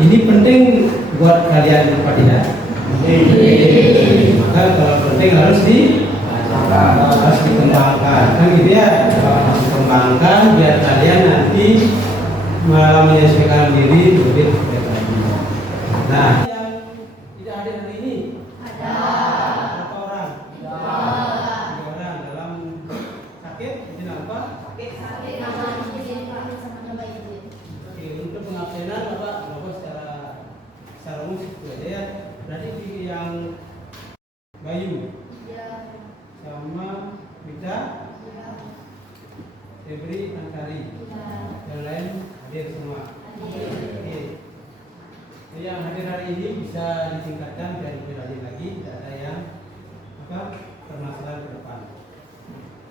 ini penting buat kalian apa tidak? Maka kalau penting harus dikembangkan, kan gitu ya. Harus dikembangkan biar kalian nanti malah menyesuaikan diri lebih baik lagi. Nah, yang tidak hadir hari ini ada berapa orang? Tiga orang dalam sakit, izin apa? Sakit. Oke, untuk pengabsenan Bapak secara umum itu aja ya. Berarti yang Bayu, sama Wida, Febri, Antari, yang lain hadir semua. Oke. Yang hadir hari ini bisa ditingkatkan biar lebih rajin lagi, tidak ada yang permasalahan ke depan.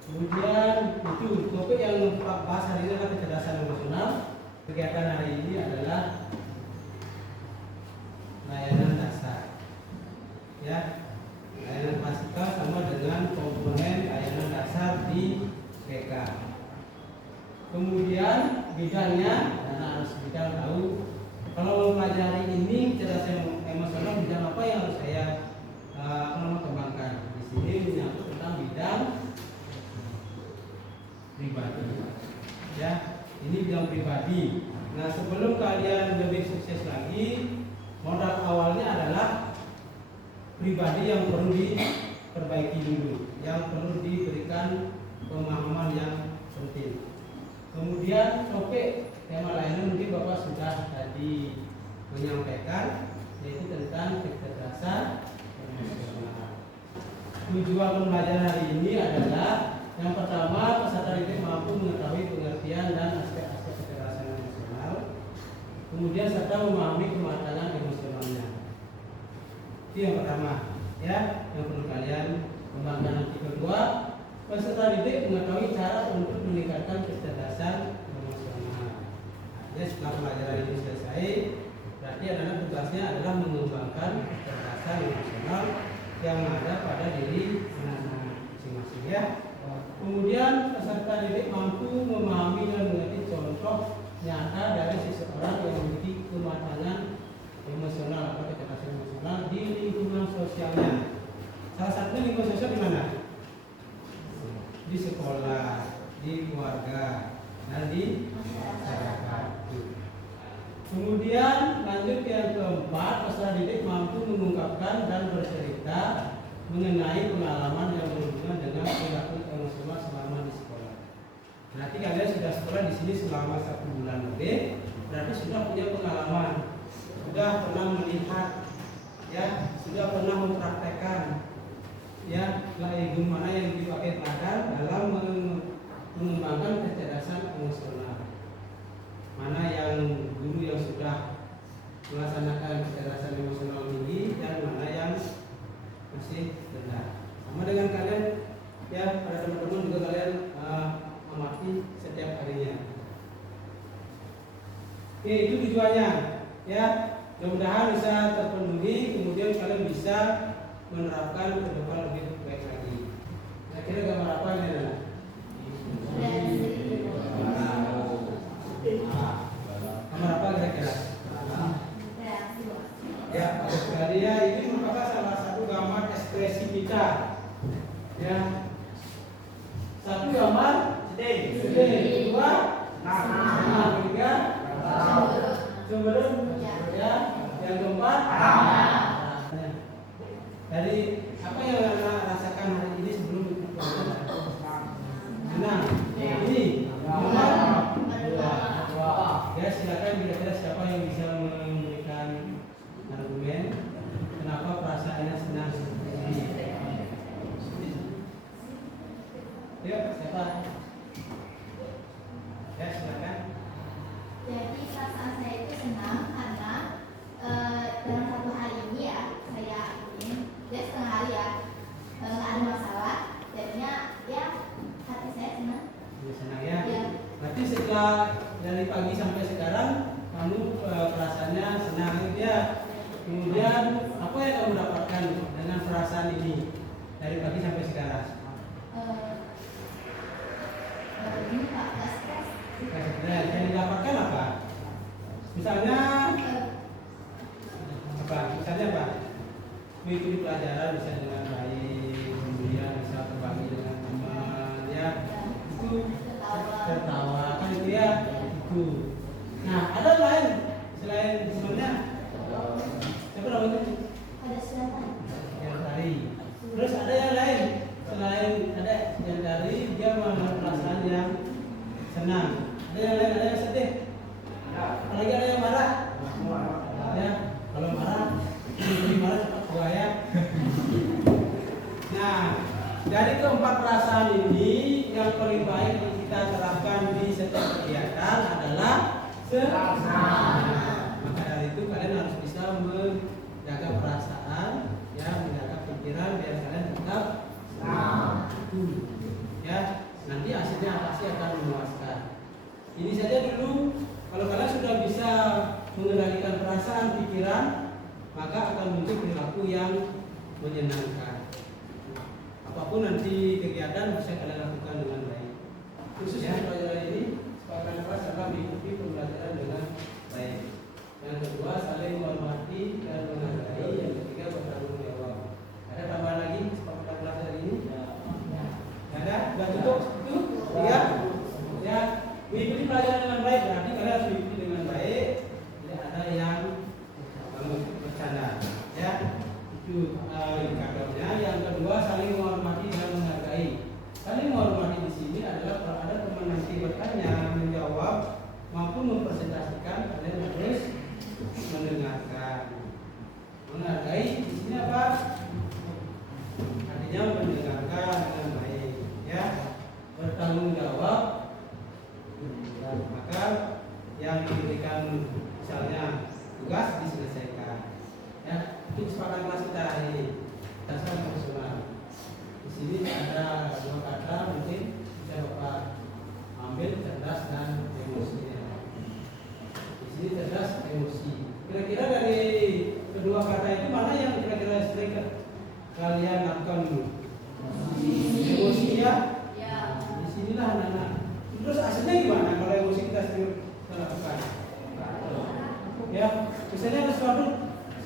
Kemudian itu topik yang bahas hari ini adalah kecerdasan emosional. Kegiatan hari ini adalah layanan dasar, ya. Layanan pasca sama dengan komponen layanan dasar di PK. Kemudian bidangnya, karena harus bidang tahu. Kalau mempelajari ini kecerdasan emosional, bidang apa yang harus saya kembangkan? Di sini menyangkut tentang bidang pribadi, ya. Ini bidang pribadi. Nah, sebelum kalian lebih sukses lagi, modal awalnya adalah pribadi yang perlu diperbaiki dulu, yang perlu diberikan pemahaman yang penting. Kemudian topik tema lainnya mungkin Bapak sudah tadi menyampaikan, yaitu tentang kecerdasan emosional. Tujuan pembelajaran hari ini adalah yang pertama, peserta didik mampu mengetahui pengertian dan aspek-aspek kecerdasan emosional, kemudian serta memahami kematangan emosionalnya. Itu yang pertama, ya, yang perlu kalian kembangkan. Nanti kedua, peserta didik mengetahui cara untuk meningkatkan kecerdasan emosional. Jadi setelah pelajaran ini selesai, berarti adalah tugasnya adalah mengembangkan kecerdasan emosional yang ada pada diri anak-anak masing-masing, ya. Kemudian peserta didik mampu memahami dan mengerti contoh nyata dari seseorang yang memiliki kematangan emosional atau kecerdasan emosional di lingkungan sosialnya. Salah satunya lingkungan sosial di mana? Di sekolah, di keluarga, dan di masyarakat. Kemudian lanjut ke yang keempat, peserta didik mampu mengungkapkan dan bercerita mengenai pengalaman yang berhubungan dengan perilaku emosional selama di sekolah. Berarti kalian sudah sekolah di sini selama 1 bulan lebih, berarti sudah punya pengalaman, sudah pernah melihat, ya, sudah pernah mempraktekkan, ya, ilmu mana yang dipakai pelajar dalam mengembangkan kecerdasan emosional. Mana yang guru yang sudah melaksanakan kecerdasan emosional tinggi dan mana yang masih rendah. Sama dengan kalian, ya, pada teman-teman juga kalian amati setiap harinya. Oke, itu tujuannya, ya. Mudah-mudahan bisa terpenuhi, kemudian kalian bisa menerapkan ke depan lebih baik lagi. Kira-kira gambar apa ini, Nana? Gambar apa kira-kira? Ya, sekali ya, ini merupakan salah satu gambar ekspresi kita. Ya, satu gambar sedih, dua tiga cemberut, ya, yang keempat dari apa yang Anda rasakan hari ini sebelum senang. Ini nomor dua. Ya, silakan kira-kira siapa yang bisa memberikan argumen kenapa perasaannya senang seperti ini. Yuk, siapa? Ya, silakan. Jadi perasaan saya itu senang karena dalam 1 hari ini ya saya ingin ya setengah hari ya nggak ada masalah, jadinya ya hati saya senang. Ya, senang ya. Ya. Berarti setelah dari pagi sampai sekarang kamu perasaannya senang ya. Kemudian apa yang kamu dapatkan dengan perasaan ini dari pagi sampai sekarang? Ini Pak, nggak stres. Yang didapatkan apa? Misalnya apa? Misalnya apa? Mengikuti pelajaran bisa dengan baik, kemudian bisa berbagi dengan teman, ya itu tertawa kan itu ya itu. Nah ada lain selain temannya? Siapa namanya? Ada siapa? Yang tadi. Terus ada yang lain selain ada yang tadi dia mengalami perasaan yang senang. Ada yang lain, ada yang sedih. Apalagi ada yang marah. Ya, kalau marah, marah cepat tua ya. Nah, dari keempat perasaan ini yang paling baik yang kita terapkan di setiap kegiatan adalah senang. Maka dari itu kalian harus bisa menjaga perasaan, ya, menjaga pikiran biar kalian tetap senang. Ya, nanti hasilnya pasti akan memuaskan. Ini saja dulu. Kalau kalian sudah bisa mengendalikan perasaan, pikiran, maka akan muncul perilaku yang menyenangkan. Apapun nanti kegiatan bisa kalian lakukan dengan baik. Khusus ya, pelajaran ini sepakat kelas akan mengikuti pembelajaran dengan baik. Yang kedua, saling menghormati dan menghargai. Yang ketiga, bertanggung jawab. Ada tambahan lagi sepakat kelas hari ini? Ada? Sudah cukup? Itu? Tiga? Ya. Mengikuti pelajaran dengan baik berarti kalian harus mengikuti dengan baik. Tidak ada yang bercanda. Ya. Itu indikatornya. Yang kedua, saling menghormati dan menghargai. Saling menghormati di sini adalah kalau ada teman nanti bertanya, menjawab maupun mempresentasikan, kalian harus mendengarkan. Menghargai di sini apa? Artinya mendengarkan dengan baik. Ya. Bertanggung jawab. Maka yang diberikan misalnya tugas diselesaikan. Ya, itu kesepakatan kelas kita hari ini. Dasar profesional. Di sini ada dua kata mungkin bisa Bapak ambil, cerdas dan emosi. Di sini cerdas, emosi. Kira-kira dari kedua kata itu mana yang kira-kira sering kalian lakukan dulu? Emosi ya? Di sinilah anak-anak. Terus hasilnya gimana kalau emosi kita sering lakukan? Ya, misalnya ada sesuatu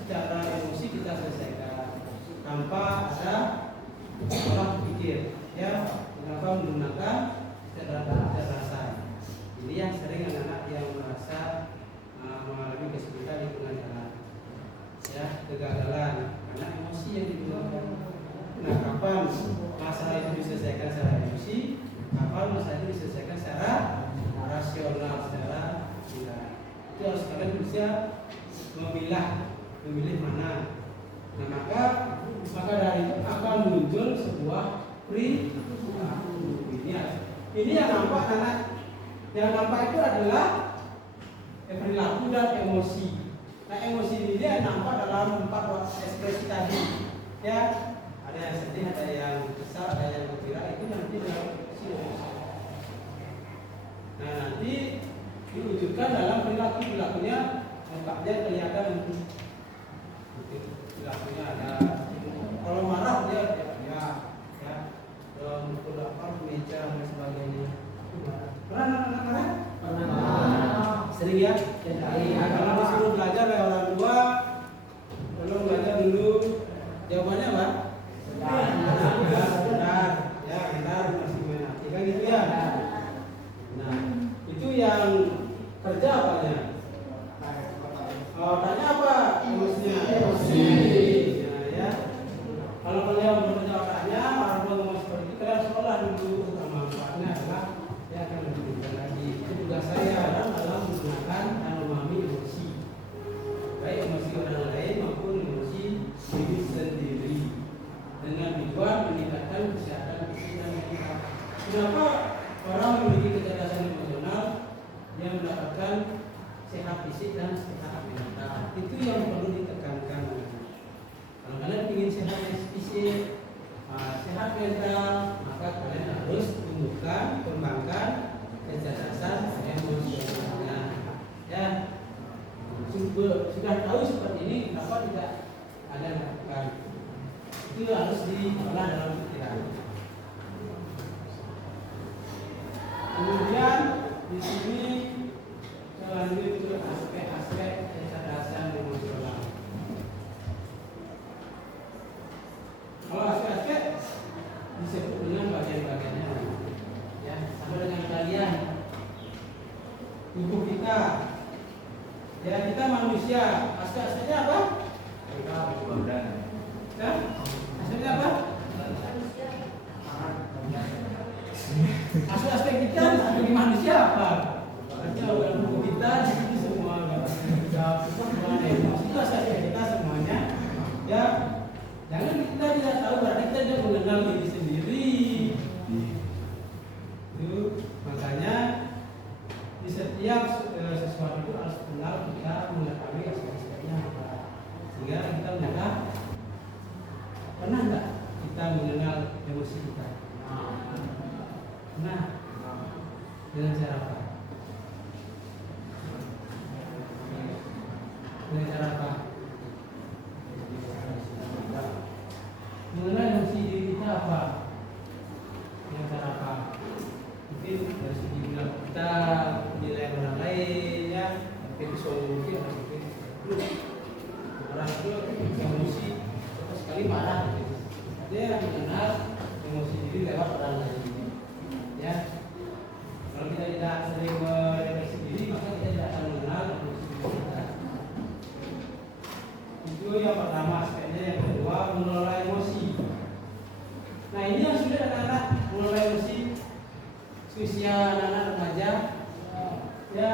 secara emosi kita selesaikan tanpa ada orang pikir, ya, tanpa menggunakan kecerdasan. Ini yang sering anak-anak yang merasa mengalami kesulitan di tengah jalan, ya, kegagalan karena emosi yang digunakan. Nah, kapan masalah itu diselesaikan secara emosi? Kapan masalah itu diselesaikan secara rasional, secara tidak. Itu harus kalian bisa memilih mana. Nah, maka dari itu akan muncul sebuah perilaku. Ini yang nampak anak. Yang nampak itu adalah perilaku dan emosi. Nah, emosi ini yang nampak dalam 4 ekspresi tadi. Ya, ada yang sedih, ada yang kesal, ada yang gembira. Itu nanti dalam nah, nanti diwujudkan dalam perilakunya, nampaknya kelihatan perilakunya ada. Kalau marah dia ya, mukul apa, meja dan sebagainya. Pernah marah? Pernah. Sering ya? Nah, kalau disuruh belajar oleh orang tua, tolong belajar dulu. Jawabannya apa? Benar. Ya, benar masih mengerti kan gitu ya. Nah, itu yang kerja apanya? Tanya apa? Emosinya. Emosi. Nah, ya. Kalau kalian bekerja otaknya, orang tua ngomong seperti itu, kalian sekolah dulu. Manfaatnya adalah dia akan lebih pintar lagi. Itu tugas saya dalam menggunakan dan memahami emosi, baik emosi orang lain maupun emosi diri sendiri, dengan tujuan meningkatkan kesehatan fisik dan mental. Kenapa orang memiliki kecerdasan emosional yang mendapatkan sehat fisik dan sehat mental? Itu yang perlu ditekankan. Kalau kalian ingin sehat fisik, sehat mental, maka kalian harus tumbuhkan, kembangkan kecerdasan emosionalnya. Ya, sudah tahu seperti ini, kenapa tidak ada lakukan? Itu harus diolah dalam pikiran. Kemudian di sini selanjutnya aspek kecerdasan emosional. manusia. Aslinya apa? Ya? Aslinya apa? Aspek kita sebagai manusia apa? Artinya organ tubuh kita itu semua itu aspek kita semuanya. Ya, jangan kita tidak tahu berarti kita tidak mengenal diri sendiri. Itu makanya di setiap sesuatu itu harus kenal kita mengetahui aspek-aspeknya apa, sehingga kita mengenal. Pernah nggak kita mengenal emosi kita? Nah, dengan cara apa? Dengan cara apa? Mengenal emosi diri kita apa? Dengan cara apa? Mungkin dari segi kita menilai orang lain, ya, mungkin solusi atau mungkin orang itu emosi sekali marah. Dia mengenal emosi diri lewat orang lain. Ya, kalau kita tidak sering merefleksi diri, maka kita tidak akan mengenal emosi diri kita. Itu yang pertama aspeknya. Yang kedua, mengelola emosi. Nah, ini yang sudah anak-anak mengelola emosi usia anak-anak remaja. Ya,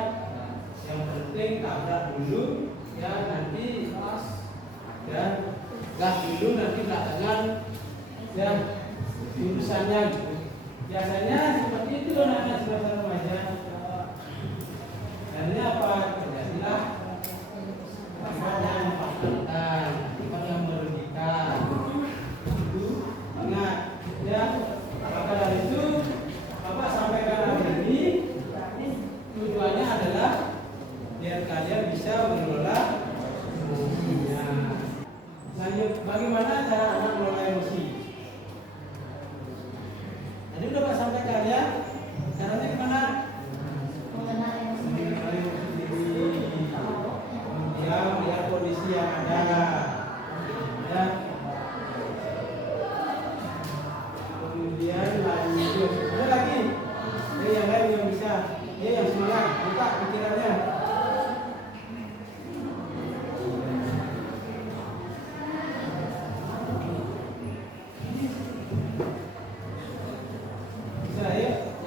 yang penting tabrak dulu, ya, nanti ya, gas dulu, nanti belakangan, ya, urusannya gitu. Biasanya seperti itu anak-anak semasa remaja. Dan ini apa? Terjadilah akibat yang memfatalkan, akibat yang merugikan. Itu ingat, ya. Maka dari itu Bapak sampaikan hari ini tujuannya adalah biar kalian bisa mengelola emosinya. Lanjut, bagaimana cara anak mengelola emosi? Jadi udah Pak sampaikan ya, caranya gimana? Mengenal emosi. Mengenal emosi diri, kemudian melihat kondisi yang ada, ya. Kemudian lanjut, ada lagi, yang lain yang bisa, yang semangat, buka pikirannya.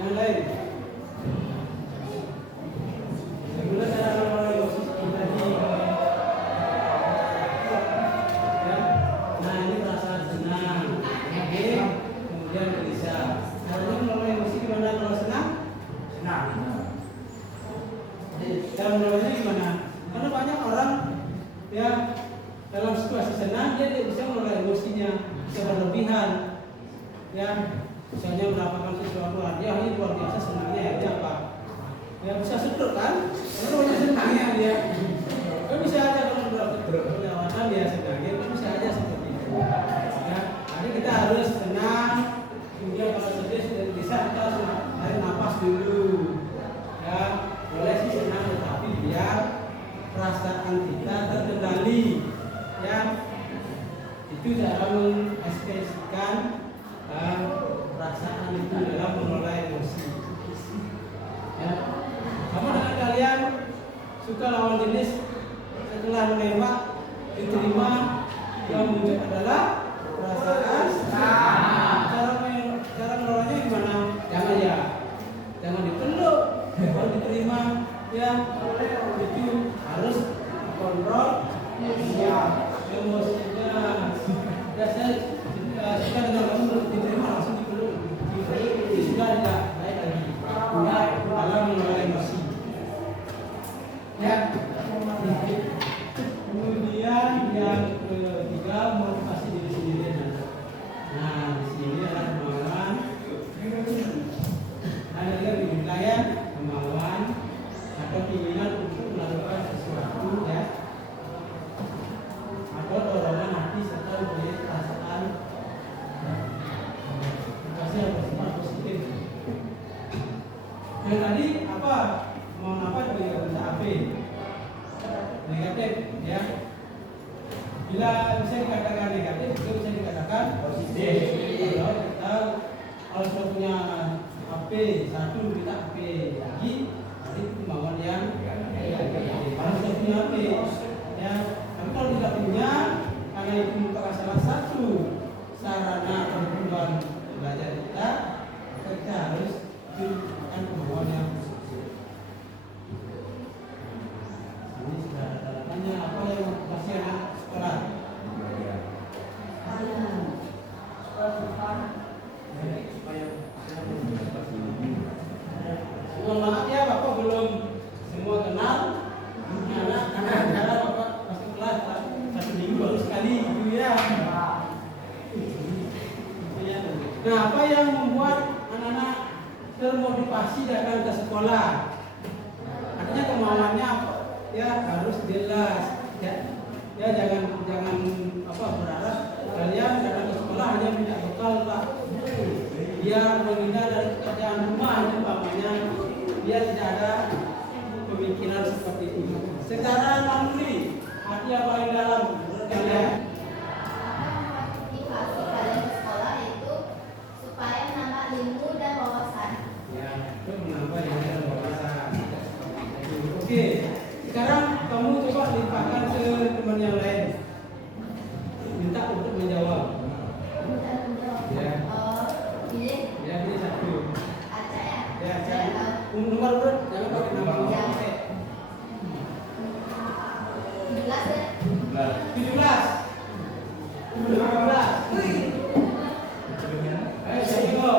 Yang lain. Bagaimana cara mengelola emosi seperti tadi? Ya. Nah, ini perasaan senang, oke, kemudian gelisah. Caranya mengelola emosi gimana kalau senang? Senang. Cara mengelolanya gimana? Karena banyak orang, ya, dalam situasi senang dia tidak bisa mengelola emosinya, bisa berlebihan, ya. Misalnya mendapatkan sesuatu hadiah, ini luar biasa senangnya, ya apa? Ya bisa sedot kan? Kalau banyak senangnya dia, kan bisa aja kalau berlewatan dia senangnya, kan bisa aja seperti itu. Ya, jadi kita harus tenang. Kemudian kalau sedih sudah bisa kita harus tarik nafas dulu. Ya, boleh sih senang, tetapi biar perasaan kita terkendali. Ya, itu cara mengekspresikan perasaan itu dalam mengelola emosi. Ya. Sama dengan kalian suka lawan jenis, setelah menembak diterima, yang muncul adalah perasaan. Cara mengelolanya gimana? Jangan ya, jangan dipeluk, baru diterima. Ya, itu harus kontrol ya emosinya. Ya, saya suka dengan kamu diterima langsung dipeluk, sudah tidak baik lagi. Ya, dalam mengelola emosi. Ya, kemudian yang ketiga motivasi diri sendiri. Nah, di sini adalah kemauan. Ada juga dibilang kemauan atau keinginan untuk melakukan sesuatu, ya, atau dorongan hati serta mempunyai perasaan yang positif. Yang tadi apa? Mau apa juga bisa AP negatif, ya. Bila bisa dikatakan negatif, juga bisa dikatakan positif. Kalau kita sudah punya AP 1, kita AP lagi, Jadi kemauan yang harus punya HP. Ya, tapi kalau tidak punya, karena itu merupakan salah satu sarana pertumbuhan belajar kita, kita harus tunjukkan kemauan yang positif. Ini sudah ada tanya apa yang motivasi anak sekolah? Mohon maaf ya Bapak belum semua kenal karena Bapak masuk kelas satu minggu baru sekali gitu ya. Nah, apa yang membuat anak-anak termotivasi datang ke sekolah? Artinya kemauannya ya harus jelas ya jangan berharap kalian datang ke sekolah hanya minta bekal Pak. Dia menghindar dari pekerjaan rumah umpamanya dia tidak ada pemikiran seperti itu. Secara naluri hati yang paling dalam menurut kalian Motivasi kalian ke sekolah itu supaya menambah ilmu dan wawasan. ya, itu menambah ilmu dan wawasan. Oke, sekarang kamu coba limpahkan ke teman yang lain. Minta untuk menjawab. Ya. Pilih Ya, ini satu. Aca ya. Ya, nomor urut jangan pakai nama nomor. Ya. 17 ya. 17. 15. Ayo siapa?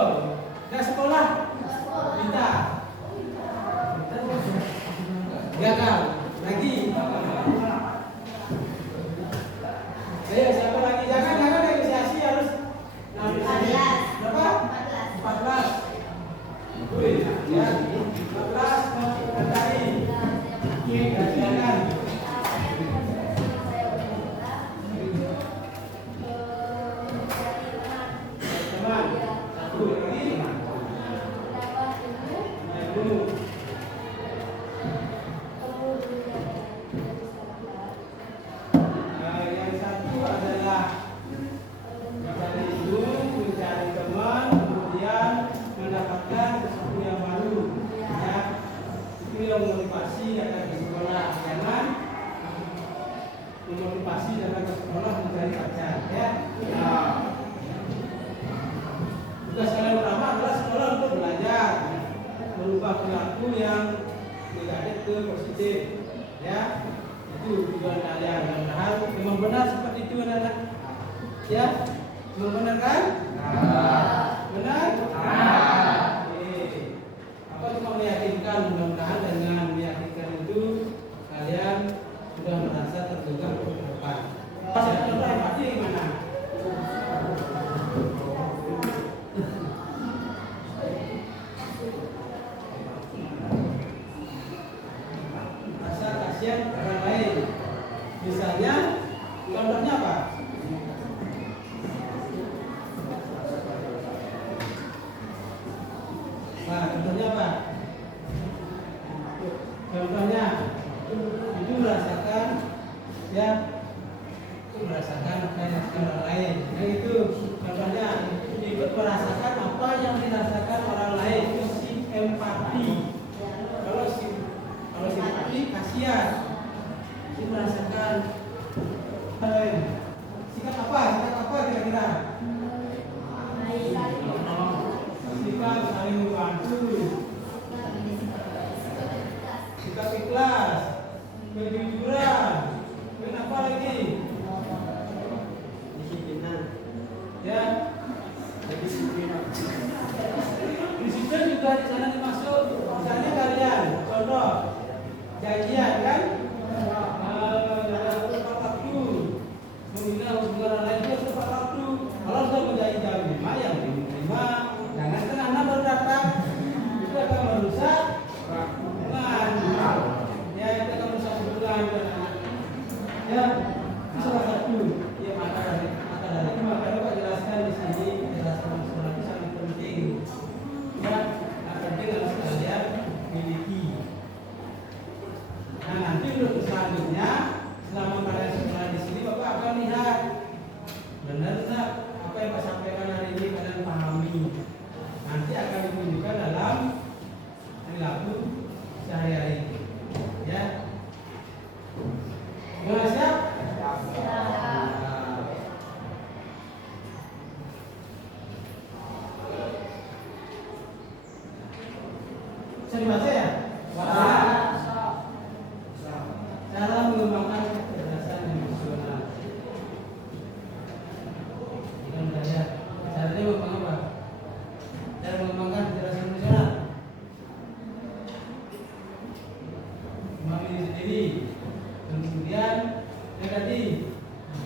Ke sekolah. Kita. Gagal. Lagi. Ayo siapa lagi? Jangan negosiasi harus 14. berapa? 14. Wih, ya. 14 matahari. Silakan. Teman. Satu lagi. Naik dulu. Yang satu adalah mencari ilmu, mencari teman, kemudian mendapatkan sesuatu yang baru. Ya, itu yang memotivasi datang ke sekolah. Jangan memotivasi datang ke sekolah mencari pacar. Ya. Nah, tugas kalian pertama adalah sekolah untuk belajar, merubah perilaku yang negatif ke positif. Ya, itu tujuan kalian. Mudah-mudahan memang benar seperti itu anak-anak. Ya, memang benar kan? Benar? Oke. Apa cuma meyakinkan? Mudah-mudahan dengan meyakinkan itu kalian sudah merasa terbuka untuk ke depan. Saya contoh empati gimana? Rasa kasihan orang lain. Misalnya, contohnya apa? Nah, contohnya apa? Contohnya itu merasakan ya itu merasakan orang lain. Yang itu contohnya ikut merasakan apa yang dirasakan orang lain itu empati. Kalau simpati kasihan. Itu merasakan sikap apa kira-kira? Sikap saling membantu, sikap ikhlas, kejujuran, kenapa lagi? Disiplinan. Ya, disiplin juga di sana dimaksud. Misalnya kalian, contoh, janjian kan? Dalam tepat waktu, membina hubungan orang lain itu tepat waktu. Kalau sudah menjadi jam 5 yang 5, jangan setengah 6 baru datang. Itu akan merusak hubungan. Ya, itu akan merusak hubungan. Ya, itu salah satu. Ya, maka dari itu maka Bapak jelaskan di sini penjelasan masalah itu sangat penting. Ya, penting harus kalian miliki. Nah, nanti untuk selanjutnya selama kalian sekolah di sini Bapak akan lihat benar tak apa yang Pak sampaikan hari ini kalian pahami. Nanti akan ditunjukkan dalam perilaku sehari Gimana siap? Bisa dibaca ya? Cara mengembangkan kecerdasan emosional. Bukan belajar. Caranya mengembangkan apa? Cara mengembangkan kecerdasan emosional. Memahami diri sendiri. Kemudian yang tadi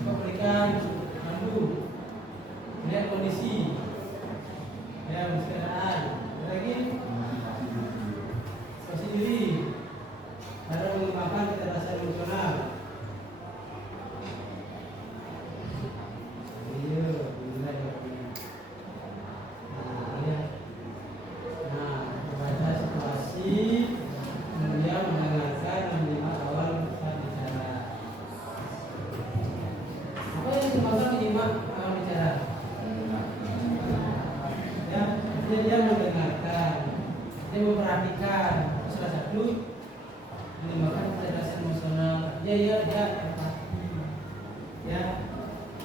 memberikan pandu, melihat kondisi, ya keadaan. Lagi situasi diri. Cara mengembangkan kecerdasan emosional. Iya, mulai jawabnya. Nah, membaca situasi, kemudian mendengarkan, menyimak awal saat bicara. Apa yang dimaksud menyimak awal bicara? Ya, dia mendengarkan, dia memperhatikan. Salah satu mengembangkan kecerdasan emosional. Dia empati. Ya,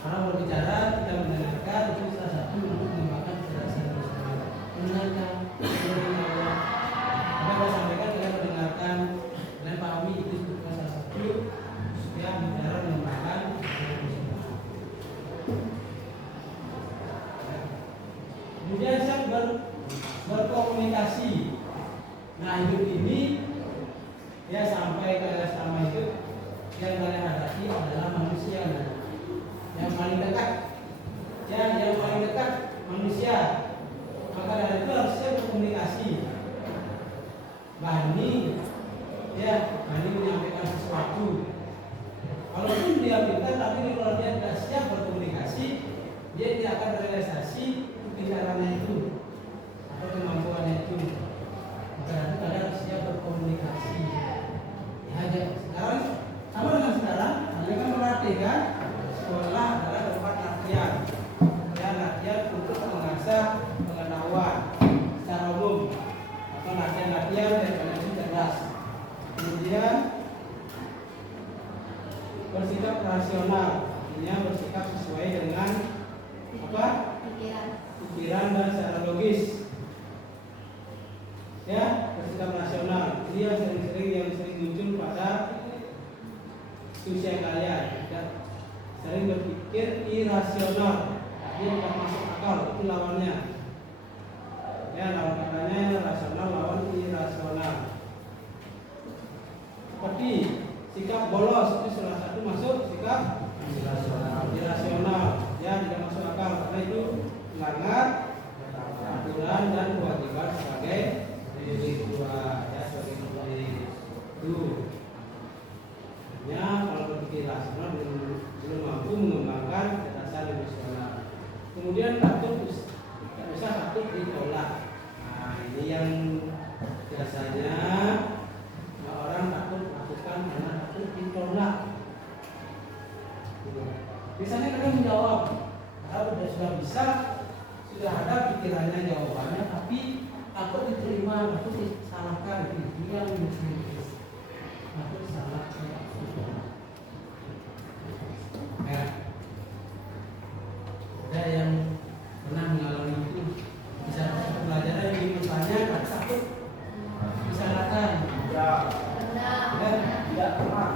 orang berbicara kita mendengarkan, itu salah satu untuk mengembangkan kecerdasan emosional. Mendengarkan, apa saya sampaikan kalian mendengarkan, kalian pahami itu juga salah satu ya bicara mengembangkan kecerdasan emosional. Kemudian saya berkomunikasi. Nah, hidup ini ya sampai ke sama itu yang kalian hadapi adalah manusia yang paling dekat, ya yang paling dekat manusia. Maka dari itu harusnya berkomunikasi. Bani menyampaikan sesuatu. Walaupun dia pintar, tapi kalau dia tidak siap berkomunikasi, dia tidak akan realisasi pintarannya itu atau kemampuannya itu. Maka dari itu kalian harus siap berkomunikasi. Ya, sekarang sama dengan sekarang, kalian kan perhatikan sekolah adalah tempat latihan. Ya, latihan untuk mengasah pengetahuan secara umum atau latihan dan kalian cerdas. Kemudian bersikap rasional, artinya bersikap sesuai dengan apa? Pikiran dan secara logis. Ya, bersikap rasional. Ini yang sering muncul pada usia kalian. Ya, sering berpikir irasional. Dia tidak masuk akal, itu lawannya. Ya, lawan katanya rasional lawan irasional. Seperti sikap bolos itu salah satu masuk sikap irasional. Ya, tidak masuk akal karena itu melanggar aturan dan kewajiban sebagai diri tua, ya sebagai diri itu. Ya, kalau berpikir rasional belum mampu mengembangkan kecerdasan emosional. Kemudian takut, tidak bisa takut ditolak. Nah, ini yang biasanya orang takut lakukan karena takut ditolak. Biasanya kalian menjawab, kalau sudah bisa, sudah ada pikirannya jawabannya, tapi takut diterima, takut disalahkan, itu yang takut disalahkan. Ya, ada yang pernah mengalami itu, bisa pelajaran yang bertanya, tapi takut disalahkan. Tidak pernah.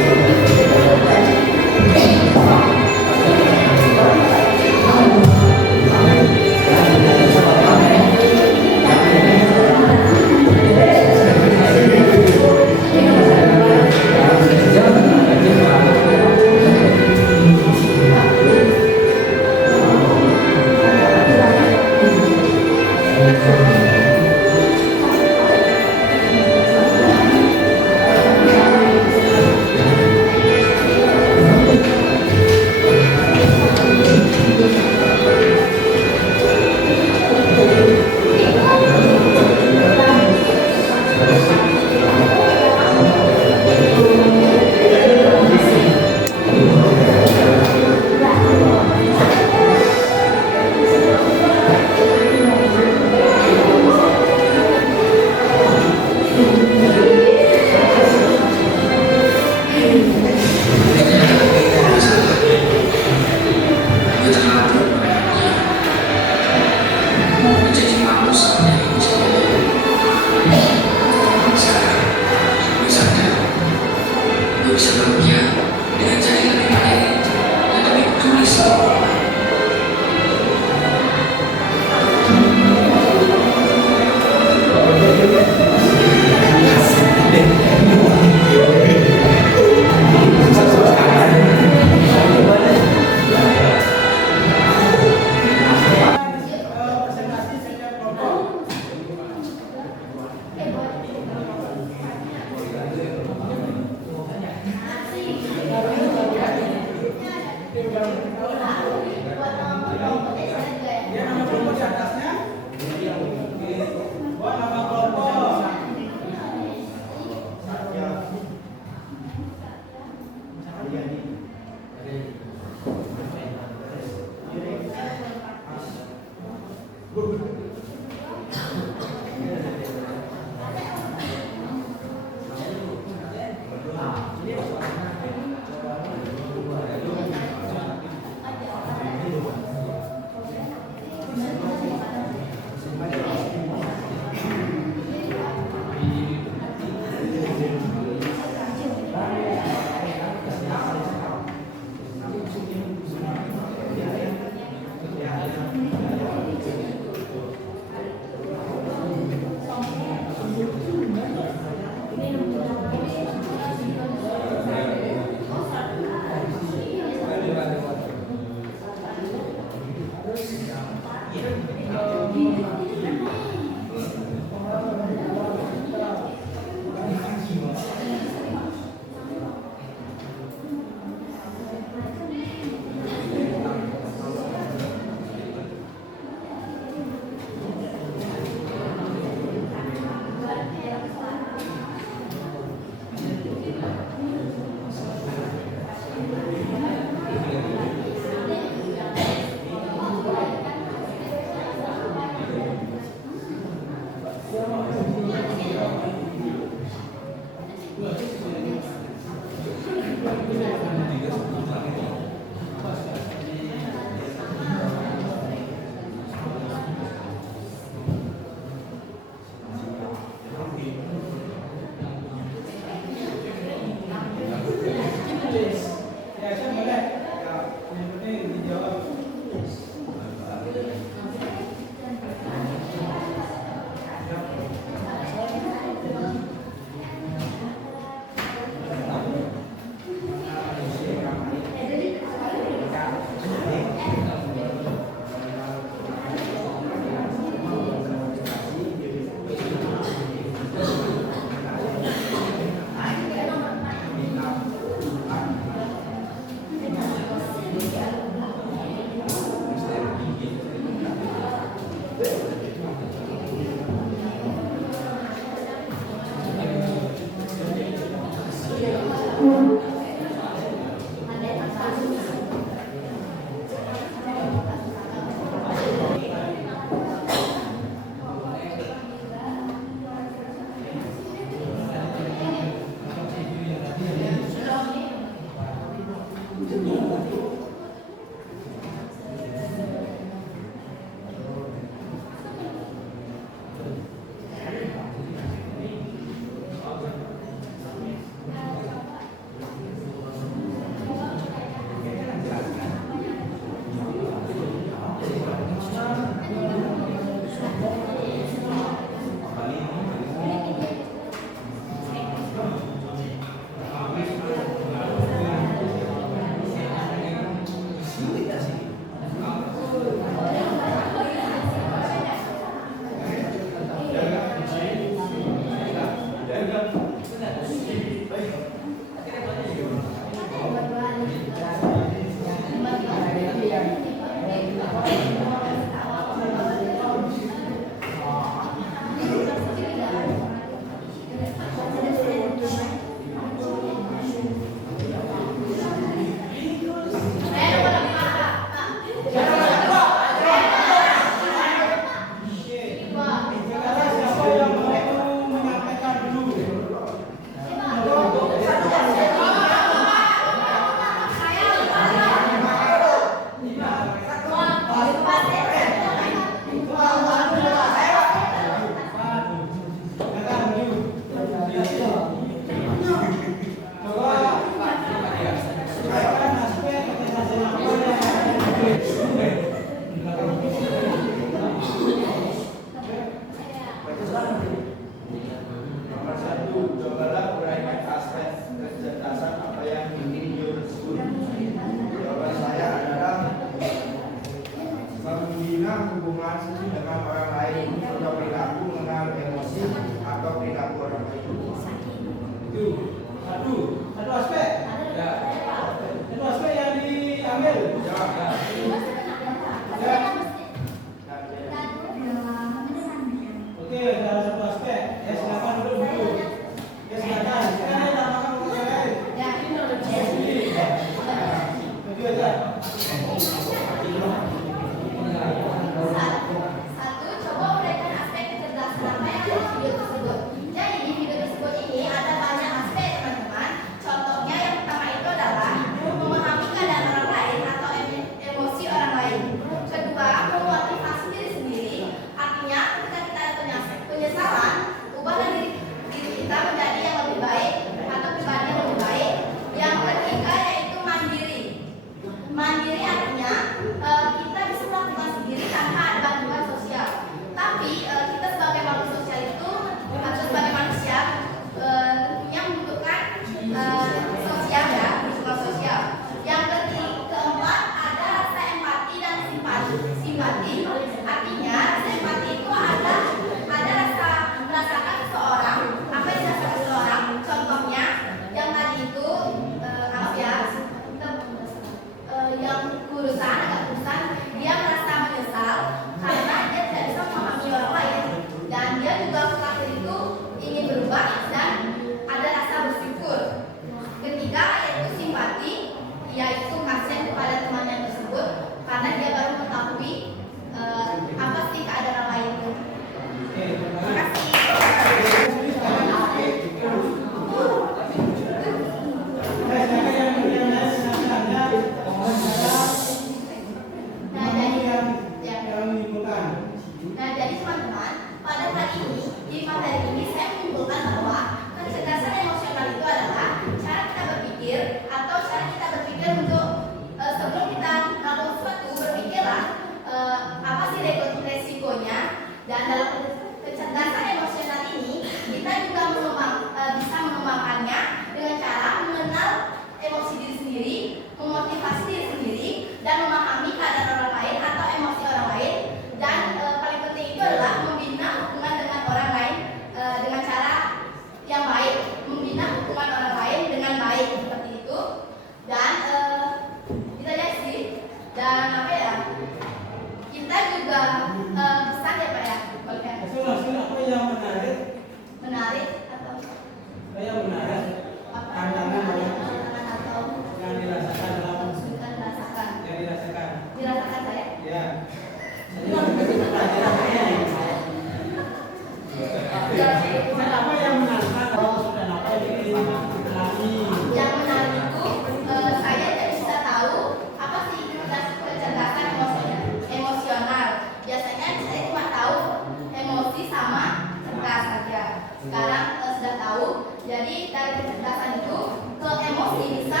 Jadi dari kecerdasan itu ke emosi bisa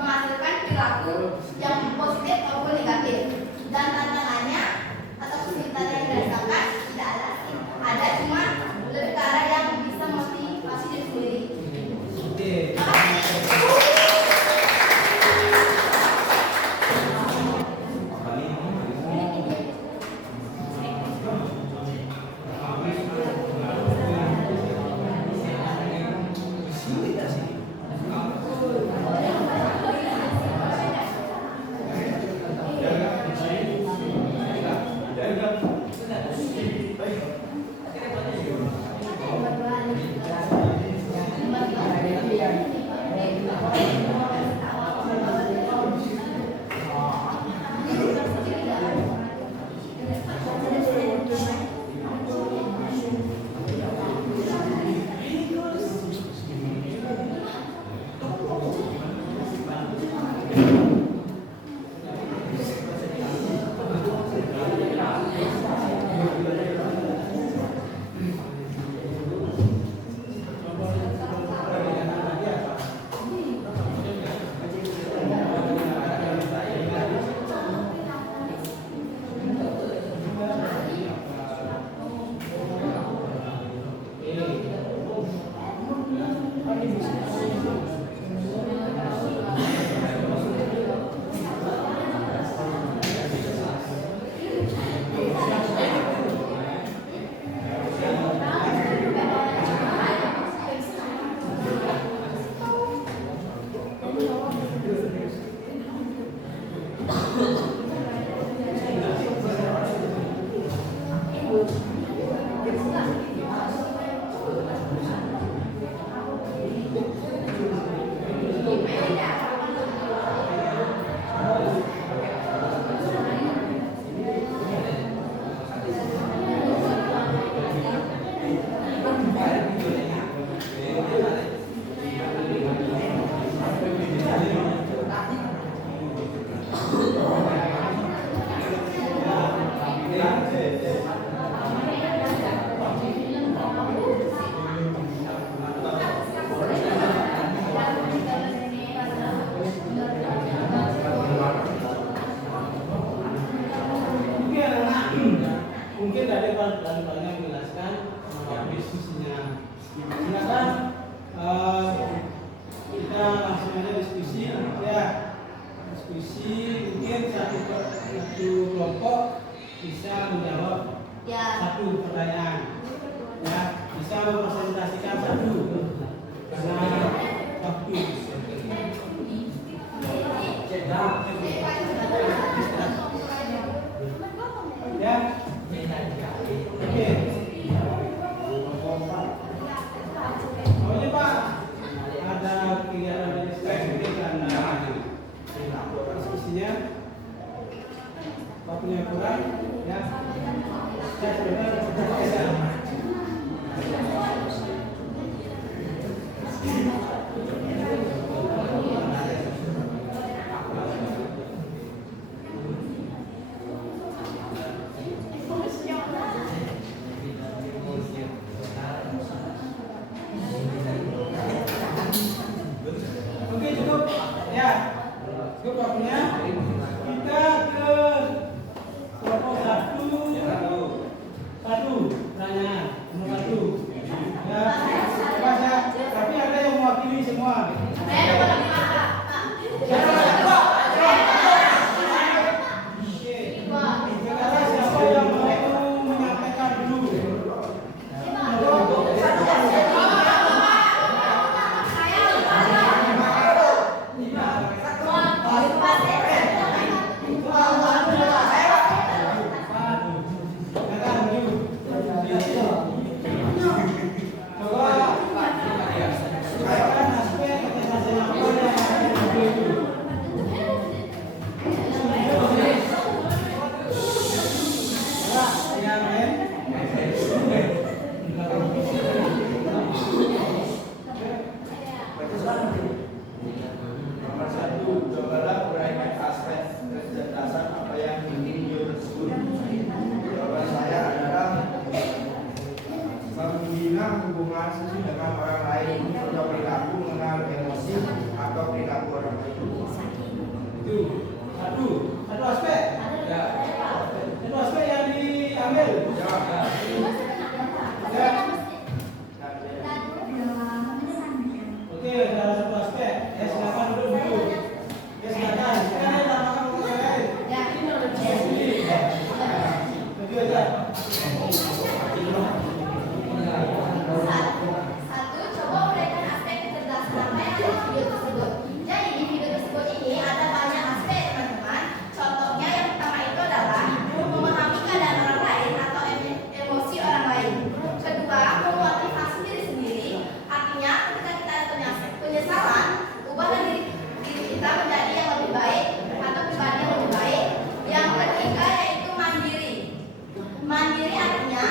menghasilkan perilaku yang positif maupun negatif. Dan tantangannya atau kesulitan yang dirasakan tidak ada cuma lebih ke arah yang bisa motivasi diri sendiri. Oke. dengan hubungan sisi dengan orang lain atau perilaku mengenal emosi atau perilaku orang lain. Itu satu aspek. Ya. Satu aspek yang diambil. Ya. Oke, ada satu aspek. Ya silakan dulu. Ya silakan. Sekarang ada makan orang lain. Ya. Baju aja. Satu, coba uraikan aspek kecerdasan apa yang ada di video tersebut. Jadi di video tersebut ini ada banyak aspek teman-teman. Contohnya yang pertama itu adalah memahami keadaan orang lain atau emosi orang lain. Kedua, memotivasi diri sendiri. Artinya ketika kita ada penyesalan, ubahlah diri kita menjadi yang lebih baik atau pribadi yang lebih baik. Yang ketiga yaitu mandiri. Mandiri artinya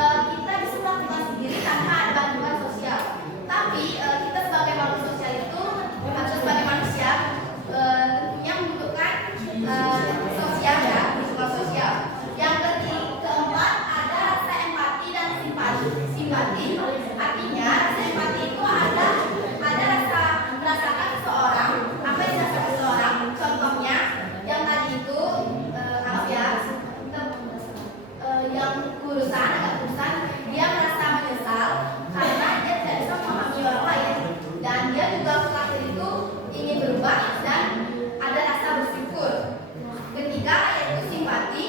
kita bisa melakukan sendiri tanpa ada bantuan sosial. Tapi kita sebagai makhluk sosial itu atau sebagai manusia tentunya membutuhkan sosial ya, membutuhkan sosial. Yang keempat ada rasa empati dan simpati. Artinya rasa empati itu ada rasa merasakan seseorang, apa yang dirasakan seseorang. Contohnya yang tadi itu yang urusan dia merasa menyesal karena dia tidak bisa memahami orang lain, dan dia juga setelah itu ingin berubah dan ada rasa bersyukur. Ketiga yaitu simpati,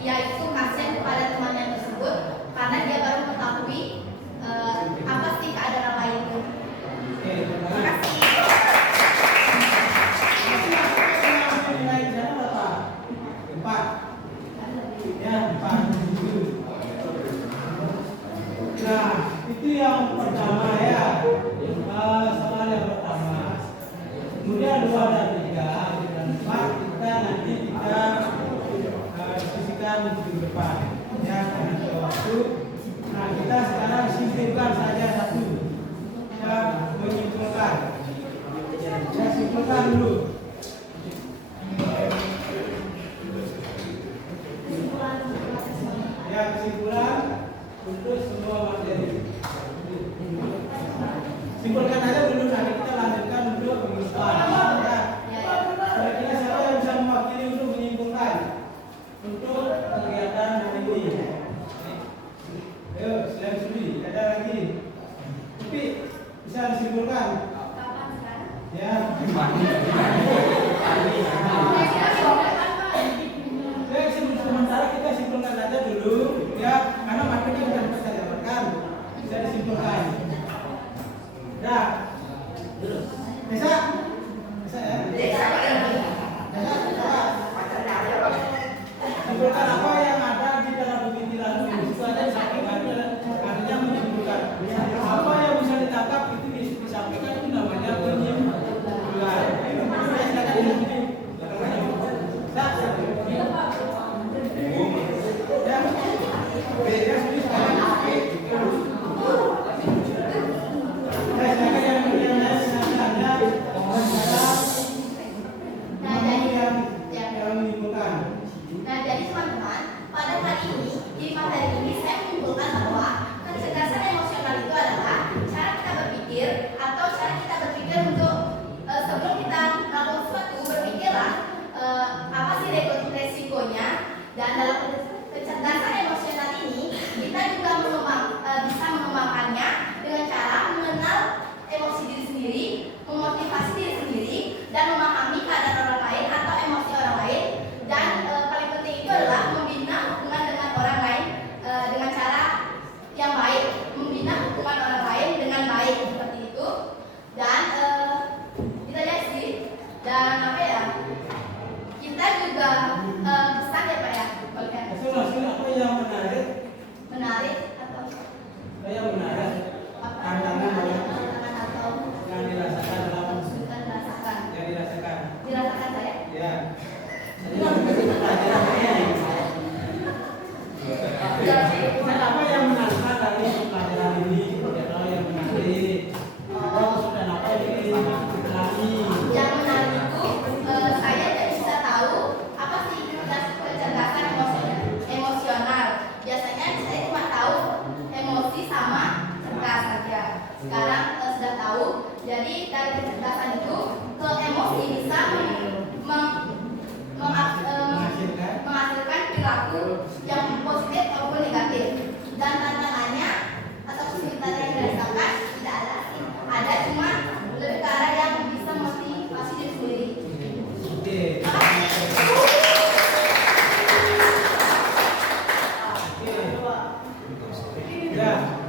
yaitu kasihan kepada temannya tersebut karena dia baru mengetahui apa sih keadaan orang lain itu. Oke, terima Terima kasih. kasih. Empat. Ya, empat. Nah, itu yang pertama ya. Soal yang pertama. Kemudian 2 dan 3, dan 4 nanti kita diskusikan minggu depan. Ya, karena ada waktu. Nah, kita sekarang simpulkan saja satu. Kita menyimpulkan. Saya simpulkan dulu. Ya, kesimpulan untuk semua materi. Simpulkan aja dulu, nanti kita lanjutkan untuk minggu depan. Ya. Kira-kira siapa yang bisa mewakili untuk menyimpulkan untuk kegiatan hari ini? Ayo, selain Sudi, ada lagi. Tapi bisa disimpulkan. Kapan sekarang? Ya. Sementara kita simpulkan aja dulu, ya, karena materinya sudah kita dapatkan, bisa disimpulkan. Dah, bisa ya? Simpulkan apa yang ada di dalam pemikiran itu aja disampaikan, artinya menyimpulkan. Apa yang bisa ditangkap itu disampaikan, itu namanya penyimpulan. sekarang sudah tahu. Jadi dari kecerdasan itu ke emosi bisa menghasilkan perilaku yang positif maupun negatif. Dan tantangannya atau kesulitan yang dirasakan tidak ada, cuma lebih ke arah yang bisa motivasi diri sendiri. Oke. Ya.